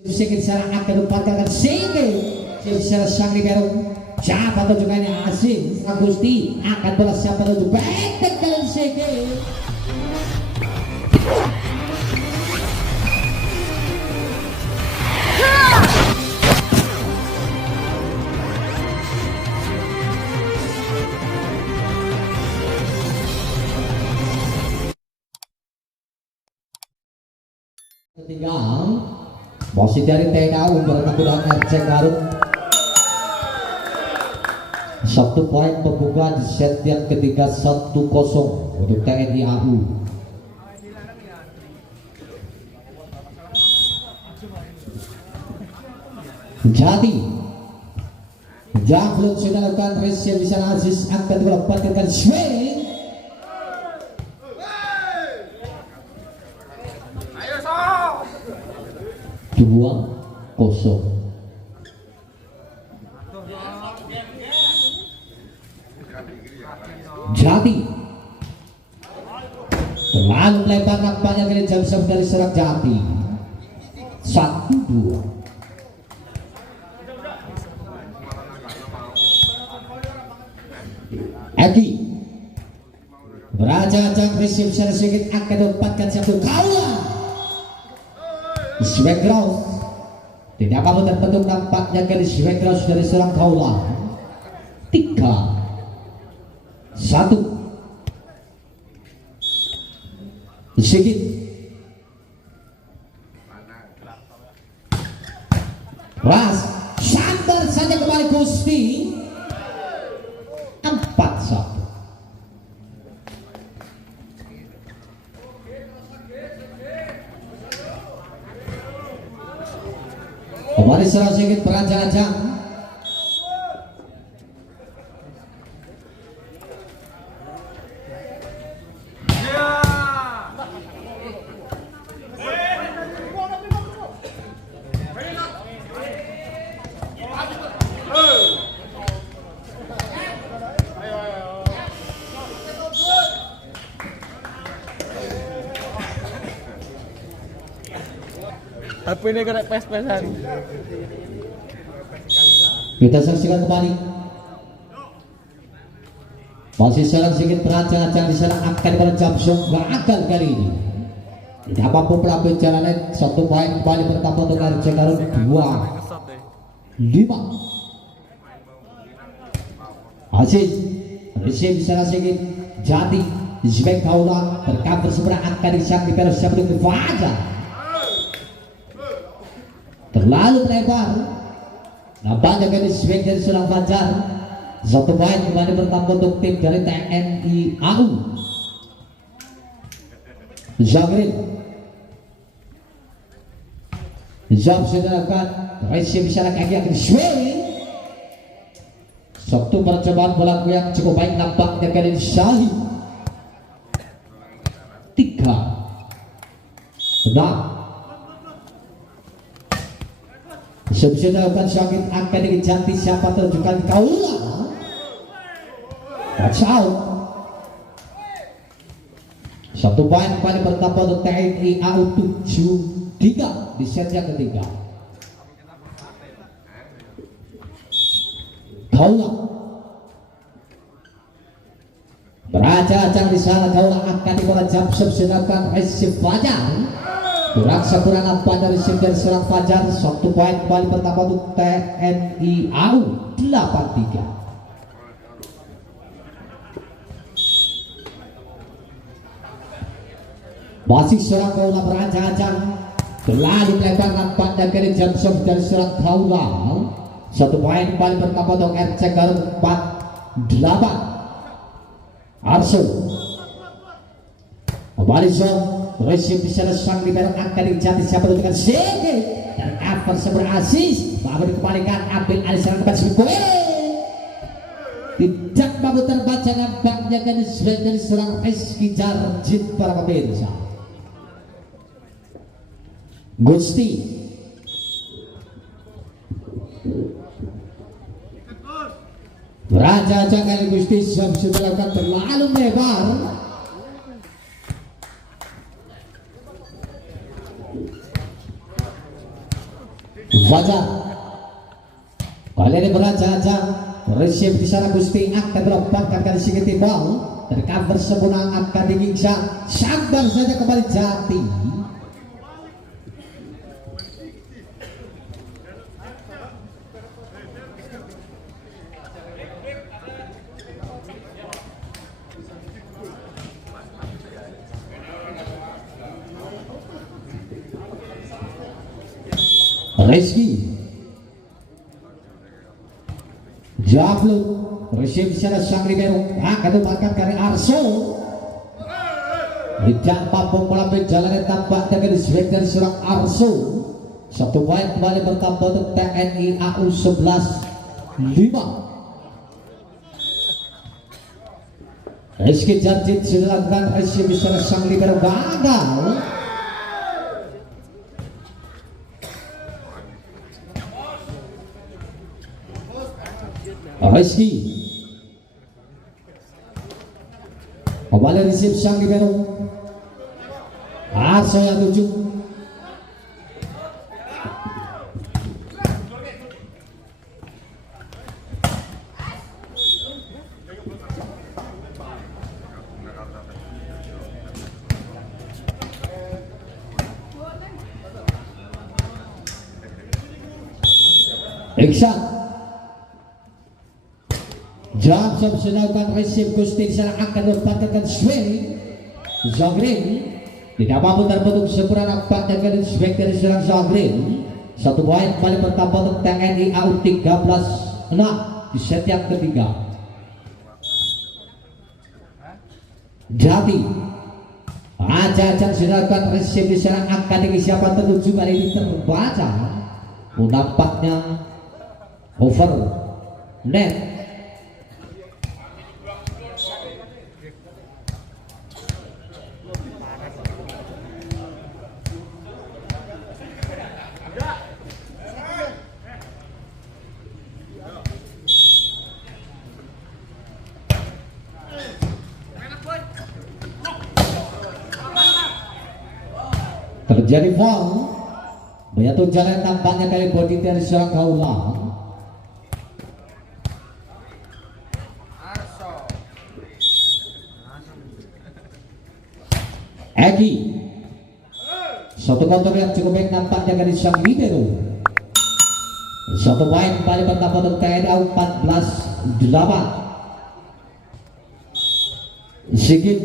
Sedikit secara akan dapatkan sedikit secara sang libero siapa tujuannya Aziz Agusti akan bola siapa tujuan baik tekan sedikit ketiga masih dari TNAU bertemu RC Garut. Satu poin pembuka di set yang ketiga 1-0 untuk TNI AU. Jadi Jaflon sudah lakukan reset bisa Aziz akan dilepaskan swing. 2-0. Jadi terlalu melebar nampaknya kali jam dari serang Jati 1-2. Eki Beraja Ajang Resim secara sedikit akan dapatkan satu kaula background tidak mampu terbentuk nampaknya garis background dari serang kaula 3-1. Sedikit Ras sambar saja kembali Gusti 4-1. Kembali serang sedikit Beraja-Ajang Apa ini kena pes-pesan? kita saksikan kembali masih serang sedikit Beraja-Ajang di sana akan berjamsung gagal kali ini tidak mampu melambai jalannya. 1 poin kembali bertambah untuk RC Garut 2-5. Aziz Resim di sana sedikit Jati Zbek Kaula bercover seberang akan disang di peros siapa dengan Fajar terlalu melebar nampaknya garis swing dari seorang Fajar. 1 poin kembali bertambah untuk tim dari TNI AU. Zagrin Zab sudah lakukan Resim bisa kaki akan swing. Satu percobaan bola yang cukup baik nampaknya kali ini Syahid 3-6. Sebisa dilakukan Syahid akan diganti siapa terjukan kaula. Touch out. 1 poin kembali bertambah untuk TNI AU 7-3 di set yang ketiga. Kaula Beraja-Ajang di sana kaula akan dimulai jam sedangkan Resim Fajar kurang sekurang apa dari Resim dan serang Fajar. 1 poin kembali bertambah untuk TNI AU 8-3. masih serang kaula Beraja-Ajang terlalu melebar nampaknya kali jam dari serang kaula. 1 poin kembali bertambah untuk RC Garut 4-8. Arsul kembali zone Resim bisa sang di belakang akan dijati siapa dengan sedikit dan cover seberang Aziz baru dikembalikan ambil alih serang depan Sikoe tidak mampu terbaca nampaknya garis dari serang Rizky Jarjit para pemirsa. Gusti Beraja-Ajang kali Gusti sudah lakukan terlalu lebar. Fajar kali ini beraja-aja receive di sana Gusti akan dilepaskan kali sikit ball dari cover sempurna akan diingsa sabar saja kembali Jati. Rizky Jablu receive secara sang libero akan dimakan kali Arso tidak mampu melambai jalannya tampak dengan diswek dari seorang Arso. 1 poin kembali bertambah untuk TNI AU 11-5. Rizky Jarjit sudah lakukan receive secara sang libero gagal. Rizky kembali receive sang libero Arso yang tuju Iksan Johnson sedangkan receive Gusti di sana akan mendapatkan swing Zagrin tidak mampu terbentuk sempurna nampak dengan swing dari seorang Zagrin. 1 poin kembali bertambah untuk TNI AU 13-6 di set yang ketiga. Jati aja sedangkan receive di sana akan diisi siapa tertuju kali ini terbaca nampaknya over net. Terjadi foul, menyatu jalan tampaknya kali body dari seorang kaula. Eki, satu kontrol yang cukup baik nampaknya dari sang libero. 1 poin kembali bertambah untuk TNI AU 14-8. Sigit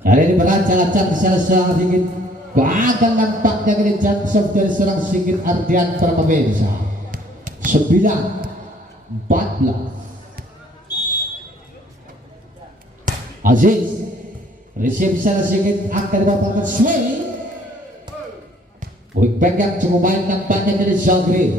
kali ini berancang-ancang di sana seorang Sigit gagal nampaknya kali jump dari seorang Sigit Ardian Pramabesa. 9-14. Aziz receive sana Sigit akan didapatkan swing quick back yang cukup baik nampaknya dari Zagrin.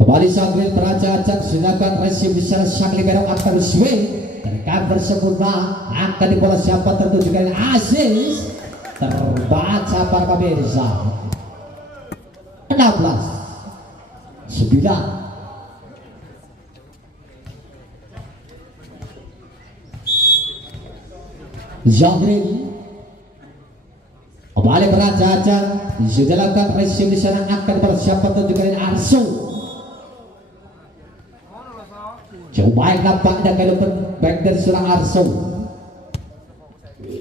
Kembali Zagrin berancang-ancang sedangkan receive di sana sang libero akan swing dan cover sempurna akan dibola siapa tertuju kali Aziz terbaca para pemirsa. 16-9. Zagrin kembali berancang-ancang sudah lakukan receive di sana akan bersiap tertuju kali Arso. Jauh baik nampaknya kalau back dari seorang Arso.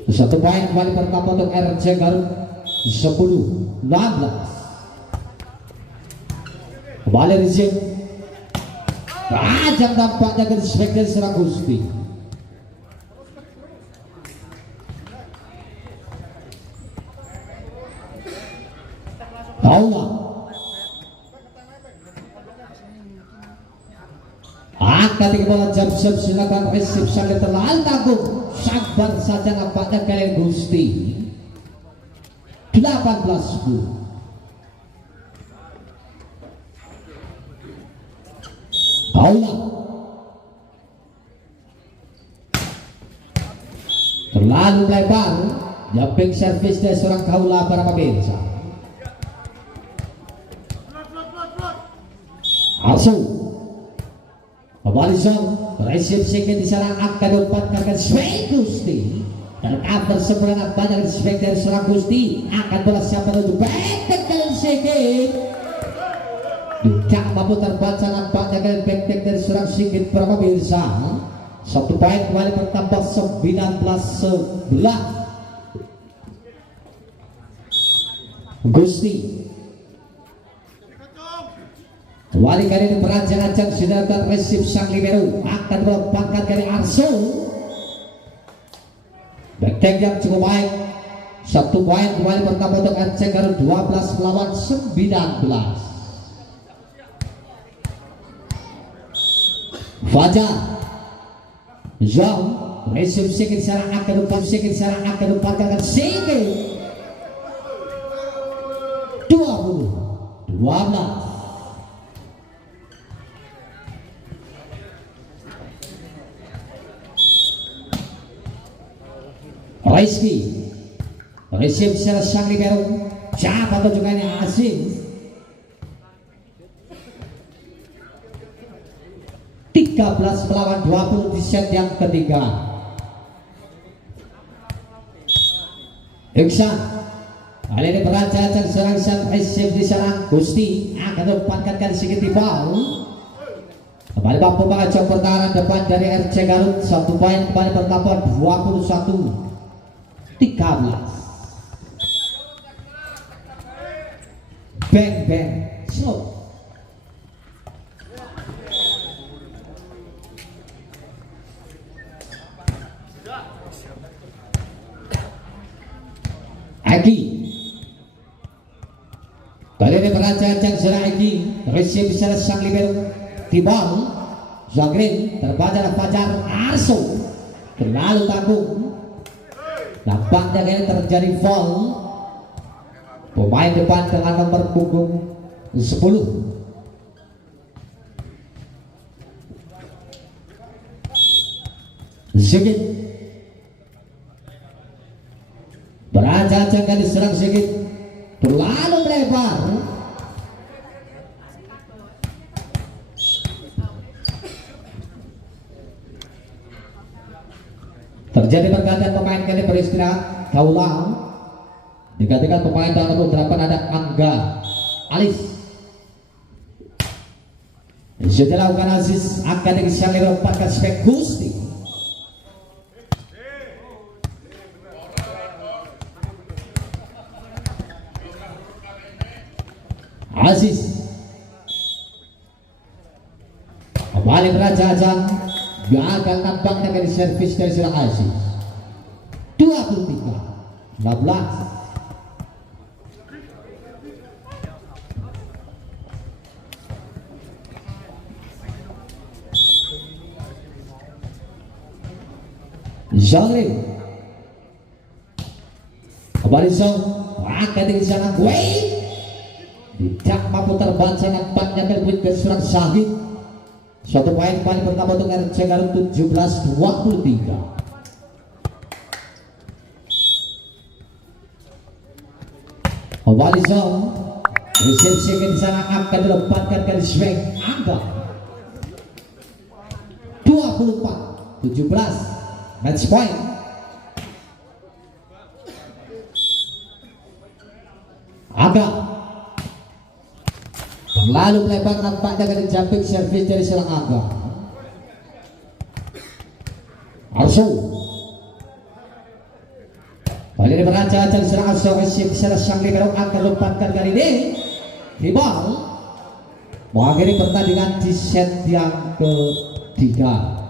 1 poin kembali bertambah untuk RJ Garut. 10-16. Kembali receive tajam nampaknya ke respect dari seorang Gusti. Kaula akan bola jam silakan receive sangat terlalu tangguh sabar saja nampaknya kalian Gusti. 18-10. Kaula terlalu lebar jumping service dari seorang Kaula para pemirsa. Arso Kembali Zong, resip sikit diserang akan diumpatkan Sveng Gusti. Tercover sempurna banyak Sveng dari seorang Gusti. Akan bola siapa menuju back sikit. Tidak mampu terbaca nampaknya kali back dari seorang sikit para pemirsa. 1 poin kembali bertambah 19-11. Gusti kembali kali ini merancang-rancang sudah resip sang libero akan melepaskan dari Arso. Back yang cukup baik. 1 poin kembali bertambah untuk Aceh Garut 12 melawan 19. Fajar Zhang resip sikit serang akan lupakan sikit 20-12. Rizky resip secara sang libero siapa tunjukannya Aziz 13 melawan 20 di set yang ketiga. Iksan kali ini berancang serang resip diserang Gusti akan melepaskan kali sedikit di bawah. Kembali mampu mengacau pertahanan depan dari RC Garut. 1 poin kembali bertambah 21-13. Bang bang slow. Agi kali ini berancang serang Agi resip secara sang libero di bawah. Zagrin terbaca Fajar Arso terlalu tanggung. Nampaknya kali terjadi foul pemain depan dengan nomor punggung 10. Zigit berancang kali serang Zigit terlalu melebar. Terjadi pergantian pemain kali beristirahat. Kaulang digantikan pemain dalam nomor 8 ada Angga Alis. Setelah dilakukan Aziz akan dikisah melepaskan Sveng Gusti. Aziz kembali berancang gagal nampaknya dari servis dari seorang Aziz. 23-16. Zhang kembali Zhang akan dikisahkan Wei tidak mampu terbaca nampaknya berbuat dari seorang Syahid. 1 poin kembali bertambah untuk RC Garut 17-23. Kembali Zhang resepsi di sana akan dilepaskan dari Sveng Angga 24-17. Match point. Agak terlalu melebar nampaknya dari jumping service dari seorang Agak. Arso kali ini berancang-ancang serang Arso resip secara sang libero akan lepaskan kali ini Ribal mengakhiri pertandingan di set yang ketiga.